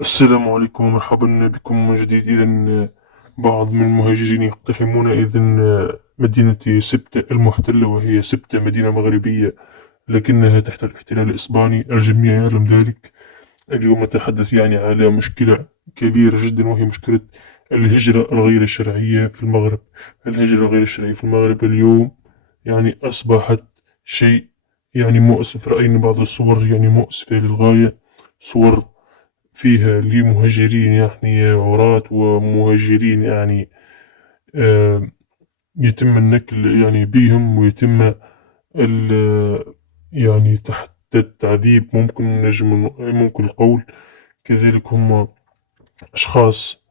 السلام عليكم ومرحبا بكم من جديد. إذن بعض من المهاجرين يقتحمون مدينة سبتة المحتلة، وهي سبتة مدينة مغربية لكنها تحت الاحتلال الإسباني، الجميع يعلم ذلك. اليوم نتحدث على مشكلة كبيرة جدا، وهي مشكلة الهجرة الغير الشرعية في المغرب. الهجرة الغير الشرعية في المغرب اليوم أصبحت شيء مؤسف. رأينا بعض الصور مؤسفة للغاية، صور فيها لمهاجرين عراة، ومهاجرين آه، يتم النكل بهم، ويتم ال تحت التعذيب، ممكن القول. كذلك هم أشخاص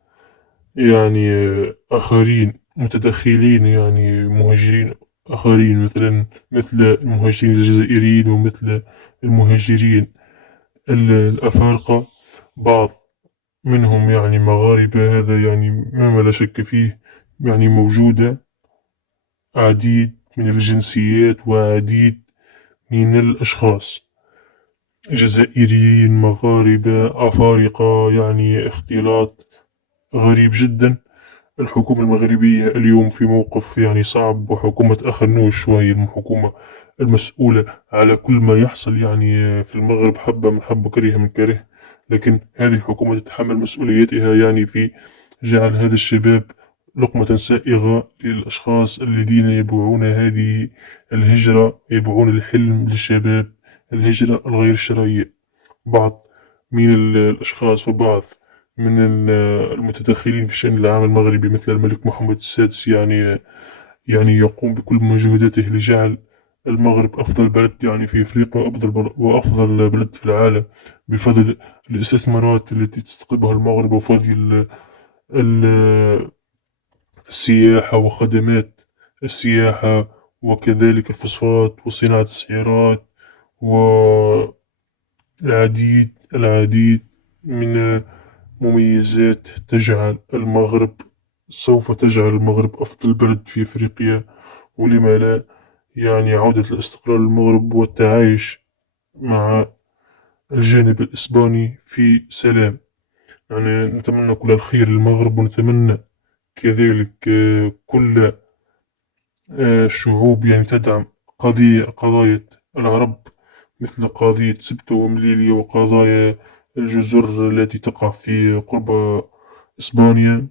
آخرين متدخلين، مهاجرين آخرين، مثل المهاجرين الجزائريين، ومثل المهاجرين الأفارقة. بعض منهم مغاربة، هذا مما لا شك فيه. موجودة عديد من الجنسيات وعديد من الأشخاص، جزائريين، مغاربة، أفارقة، اختلاط غريب جدا. الحكومة المغربية اليوم في موقف صعب، وحكومة أخنوش، وهي الحكومة المسؤولة على كل ما يحصل في المغرب، حبة من حب وكره من كره. لكن هذه الحكومة تتحمل مسؤوليتها في جعل هذا الشباب لقمة سائغة للأشخاص الذين يبيعون هذه الهجرة، يبيعون الحلم للشباب، الهجرة الغير الشرعية. بعض من الأشخاص، وبعض من المتدخلين في شأن العام المغربي، مثل الملك محمد السادس، يقوم بكل مجهوداته لجعل المغرب أفضل بلد في أفريقيا، وأفضل بلد في العالم، بفضل الاستثمارات التي تستقطبها المغرب، وفضل ال- السياحة وخدمات السياحة، وكذلك الفوسفات وصناعة السيارات، العديد من مميزات سوف تجعل المغرب أفضل بلد في أفريقيا. ولما لا، عودة الاستقرار للمغرب والتعايش مع الجانب الإسباني في سلام. نتمنى كل الخير للمغرب، ونتمنى كذلك كل الشعوب تدعم قضايا العرب، مثل قضية سبتة ومليلية، وقضايا الجزر التي تقع في قرب إسبانيا.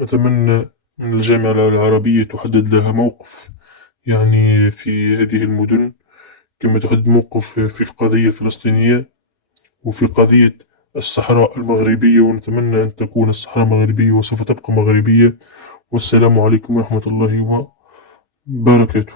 أتمنى من الجامعة العربية تحدد لها موقف في هذه المدن، كما تحدد موقف في القضية الفلسطينية، وفي قضية الصحراء المغربية. ونتمنى أن تكون الصحراء مغربية، وسوف تبقى مغربية. والسلام عليكم ورحمة الله وبركاته.